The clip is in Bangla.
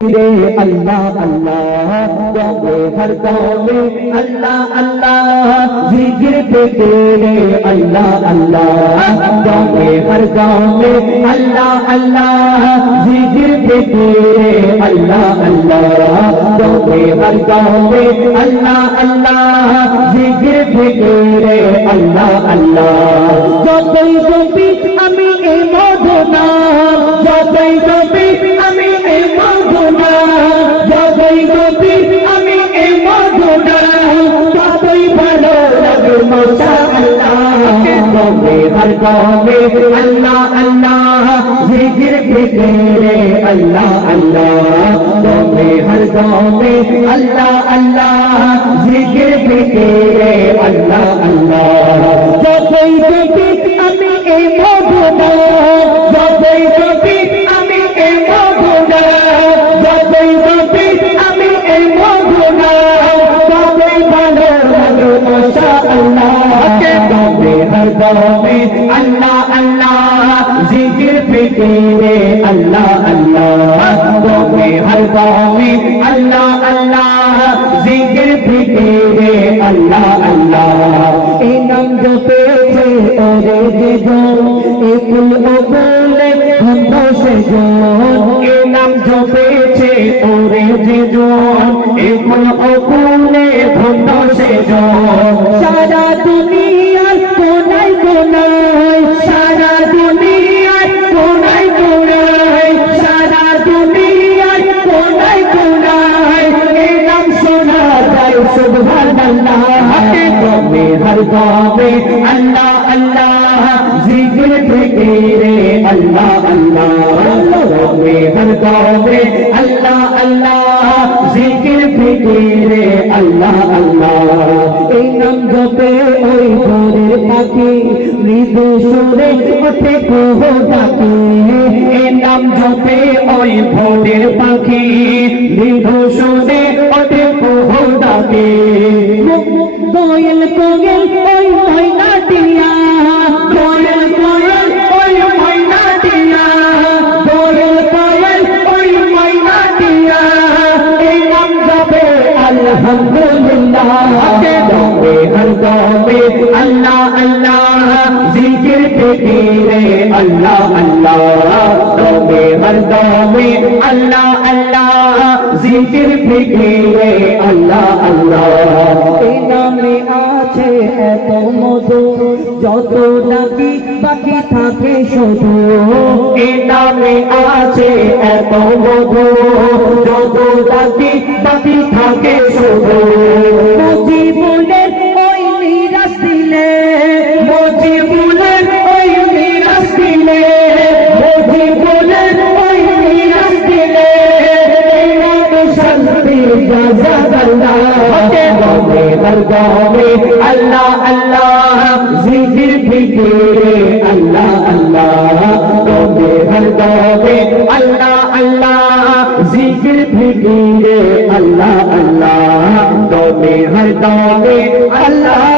अल्लाह अल्लाह गावे हर गाँव में अल्लाह अल्लाह जिक्र पे तेरे अल्लाह अल्लाह गावे हर गाँव में अल्लाह अल्लाह जिक्र पे तेरे अल्लाह अल्लाह गावे हर गाँव में अल्लाह अल्लाह जिक्र पे तेरे अल्लाह अल्लाह যতই জপি আমি এই মধুনা যতই জপি আমি এই মধুনা যতই জপি আমি এই মধুনা ততই ভালো লাগে মাশাআল্লাহ গাবে হর গাবে আল্লাহ আল্লাহ জিকির ফিকিরে আল্লাহ আল্লাহ গাবে হর গাবে আল্লাহ আল্লাহ জিকির ফিকিরে আল্লাহ আল্লাহ যতই জপি আমি এই মধুনা যতই জপি আমি এই মধুনা যতই জপি আমি এই মধুনা ততই ভালো লাগে মাশাআল্লাহ গাবে হর গাবে আল্লাহ আল্লাহ জিকির ফিকিরে আল্লাহ আল্লাহ গাবে হর গাবে আল্লাহ আল্লাহ জিকির ফিকিরে আল্লাহ আল্লাহ এই নাম জপেছে ওরে যেজন এ ফুল ও ফুলে ধন্য সেজন এই নাম জপেছে ওরে যেজন এ ফুল ও ফুলে ধন্য সেজন সারা দুনিয়ার কোনায় কোনায় সারা দুনিয়ার কোনায় কোনায় সারা দুনিয়ার কোনায় কোনায় এই নাম শোনা যায় সুবহানাল্লাহ গাবে হর গাবে আল্লাহ আল্লাহ জিকির ফিকিরে আল্লাহ আল্লাহ গাবে হর গাবে আল্লাহ আল্লাহ জিকির ফিকিরে আল্লাহ আল্লাহ এই নাম জপে ওই ঘরের পাখি মৃদু সুরে ওঠে কুহু ডাকে এই নাম জপে ওই ভোরের পাখি মৃদু সুরে ওঠে কুহু ডাকে কোয়েল কোয়েল ওই ময়না টিয়া কোয়েল কোয়েল ওই ময়না টিয়া কোয়েল কোয়েল ওই ময়না টিয়া এই নাম জপে আলহামদুলিল্লাহ গাবে হর গাবে আল্লাহ আল্লাহ জিকির ফিকিরে আল্লাহ আল্লাহ গাবে হর গাবে আল্লাহ আল্লাহ জিকির ফিকিরে আল্লাহ আল্লাহ এই নামে আছে এত মধু যত ডাকি বাকি থাকে শুধু এই নামে আছে এত মধু যত ডাকি বাকি থাকে শুধু মুজিবুলের ওই নিরাশ দিলে মুজিবুলের ওই নিরাশ দিলে মুজিবুলের ওই নিরাশ দিলে এই নামে শান্তি জাযাল্লাহ গাবে হর গাবে আল্লাহ আল্লাহ জিকির ফিকিরে আল্লাহ আল্লাহ গাবে হর গাবে আল্লাহ আল্লাহ জিকির ফিকিরে আল্লাহ আল্লাহ গাবে হর গাবে আল্লাহ